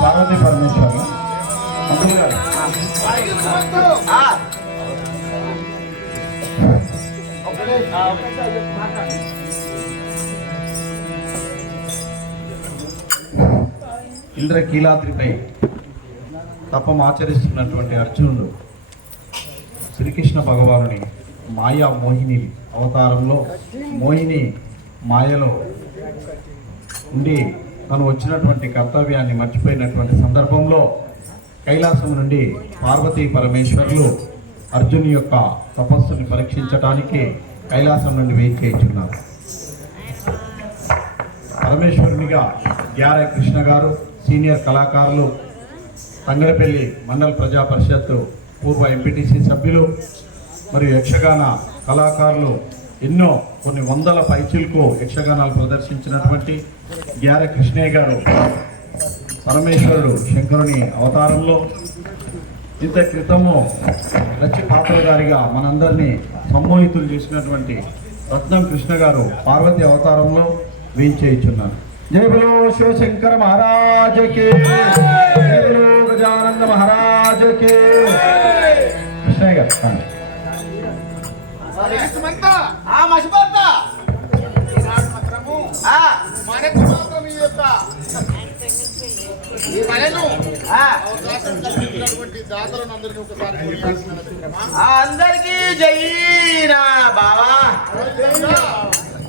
పార్వతీ పరమేశ్వర్ ఇంద్రకీలాద్రిపై తపం ఆచరిస్తున్నటువంటి అర్జునుడు శ్రీకృష్ణ భగవానుని మాయా మోహిని అవతారంలో మోహిని మాయలో ఉండి తను వచ్చినటువంటి కర్తవ్యాన్ని మర్చిపోయినటువంటి సందర్భంలో కైలాసం నుండి పార్వతీ పరమేశ్వర్లు అర్జున్ యొక్క తపస్సుని పరీక్షించడానికి కైలాసం నుండి వెయిట్ చేయించున్నారు పరమేశ్వరునిగా గ్యార కృష్ణ గారు సీనియర్ కళాకారులు తంగడపల్లి మండల ప్రజా పరిషత్ పూర్వ ఎంపీటీసీ సభ్యులు మరియు యక్షగాన కళాకారులు ఎన్నో కొన్ని వందల పైచిలకు యక్షగానాలు ప్రదర్శించినటువంటి గ్యార కృష్ణయ్య గారు పరమేశ్వరుడు శంకరుని అవతారంలో ఇంత క్రితము రచ్చి పాత్రధారిగా మనందరినీ సమ్మోహితులు చేసినటువంటి రత్నం కృష్ణ గారు పార్వతి అవతారంలో వేయించేయుచున్నారు జై బలో శివశంకర మహారాజకే గజానంద మహారాజకే ఈ యొక్క ఈ కళను ఆ అవకాశం కల్పించినటువంటి దాతలను అందరినీ ఒకసారి కొనియాల్సిన మిత్రమా. ఆ అందరికీ జైనా బావా అదేవిధంగా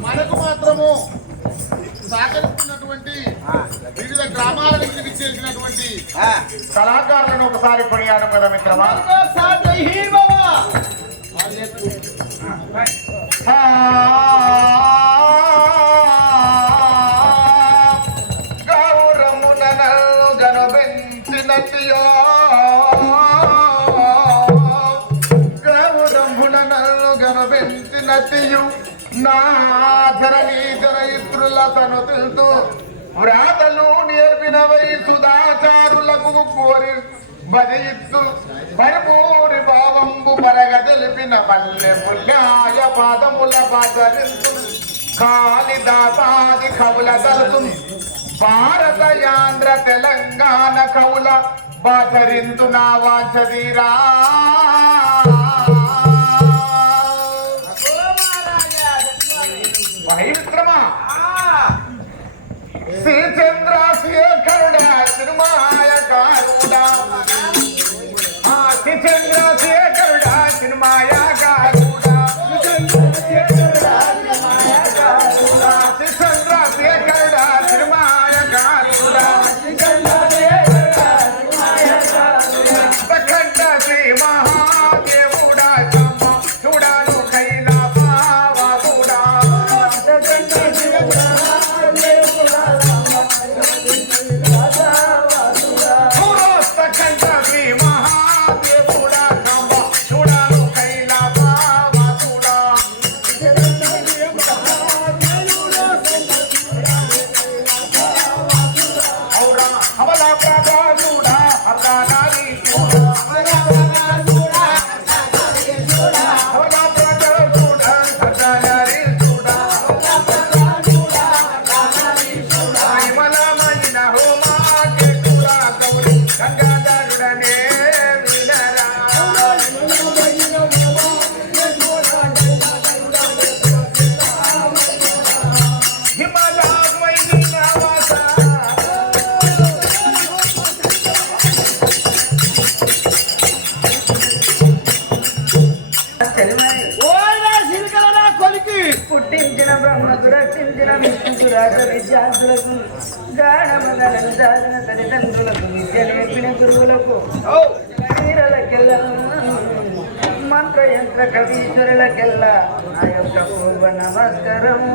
మనకు మాత్రము సహకరిస్తున్నటువంటి వివిధ గ్రామాల నుంచి విచ్చేసినటువంటి కళాకారులను ఒకసారి కొనియాడు కదా మిత్రమా? గనబెంచినట్టియు నా ధరణి ధరయిత్రుల తను తెలుతూ వ్రాతలు నేర్పిన సుధాచారులకు కోరి బదిత్తు పరిపూరి భావంబు పరగ తెలిపిన పల్లె పుల్లాయ పాదముల పాదరింతు కాళిదాసాది కవుల దళసు భారత యాంధ్ర తెలంగాణ కవుల బాచరింతు నా వాచరీరా. శ్రీచంద్రశేఖరుడా శ్రీ సినిమాయ కారుడా శ్రీ చంద్రశేఖరుడా బ్రహ్మకు రక్షించిన విష్ణుకు రాజ విద్యార్థులకు గాఢమగలను దాచిన తల్లిదండ్రులకు విద్య నేర్పిన గురువులకు వీరలకెల్ల మంత్ర యంత్ర కవీశ్వరులకెల్ల నా యొక్క పూర్వ నమస్కారము.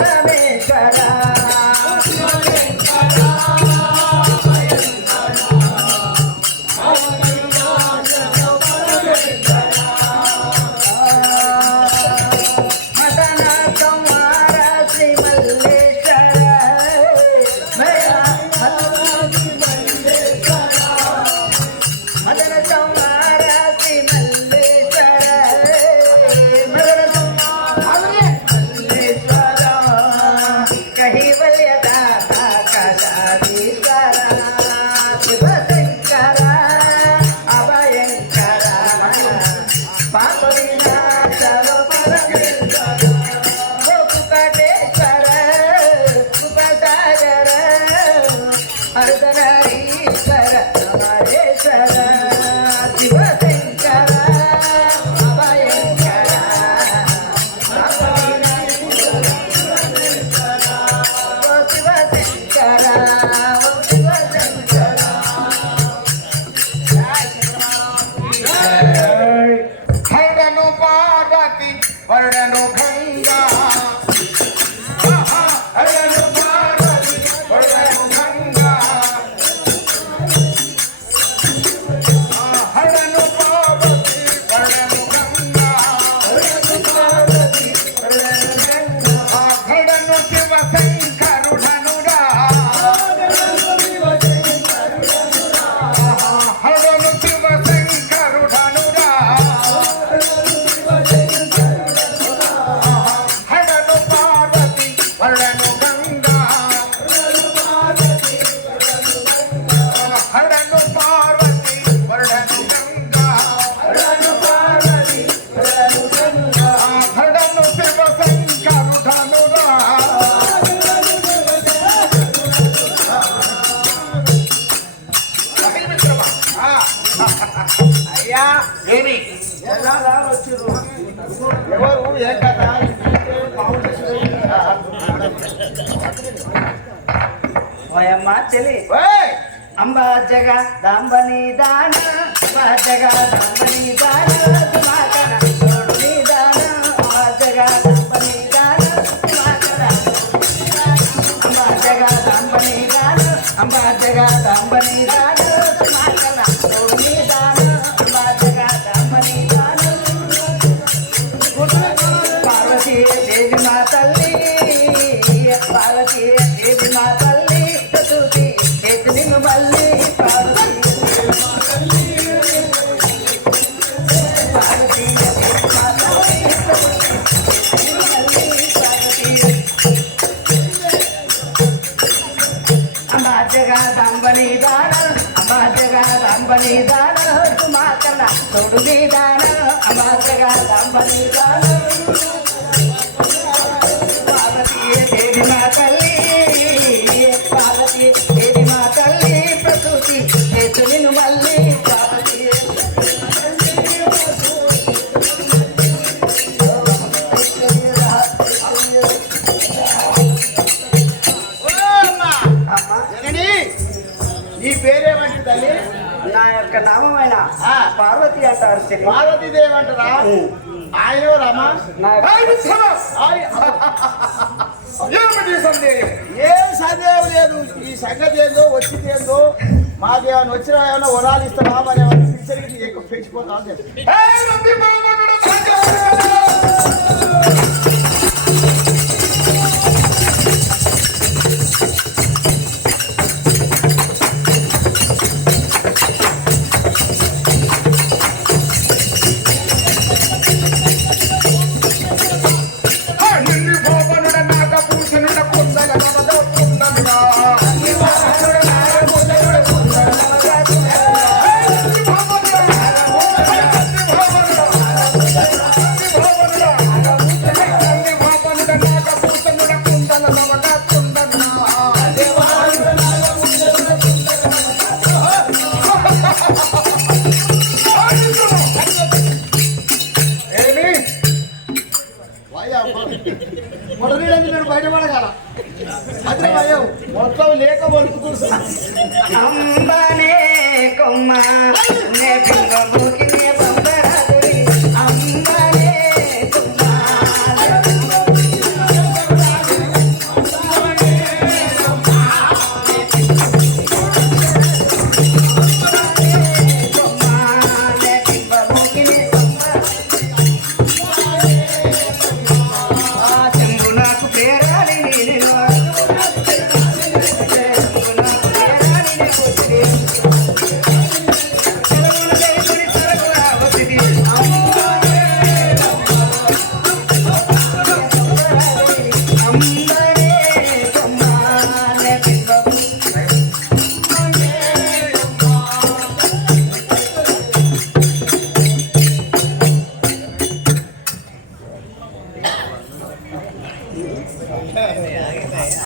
కరమే కరా చెలి అంబా జగ దాంబని దాన అంబా జగ దాంబని దాన అంబా జగ దాంబని దాన అంబా జగ దాంబని దాన దంబలిదాన తుమాతన తోడు వేదాన అమాతగా దంబలిదాన యొక్క నామైన పార్వతి అంటారు పార్వతీదేవి అంటారా? ఆయన రమా? ఏమిటి సందేహం? ఏం సందేహం లేదు. ఈ సంగతి ఏందో వచ్చింది ఏందో మాకేమైనా వచ్చిన ఏమైనా వరాలు ఇస్తారా? మరి ఏమైనా పిచ్చరికి ఎక్కువ పెంచిపోతా మొదటి మీరు బయటపడగల. అదే భయం మొత్తం లేక వణుకుతుంది అంబనే కొమ్మ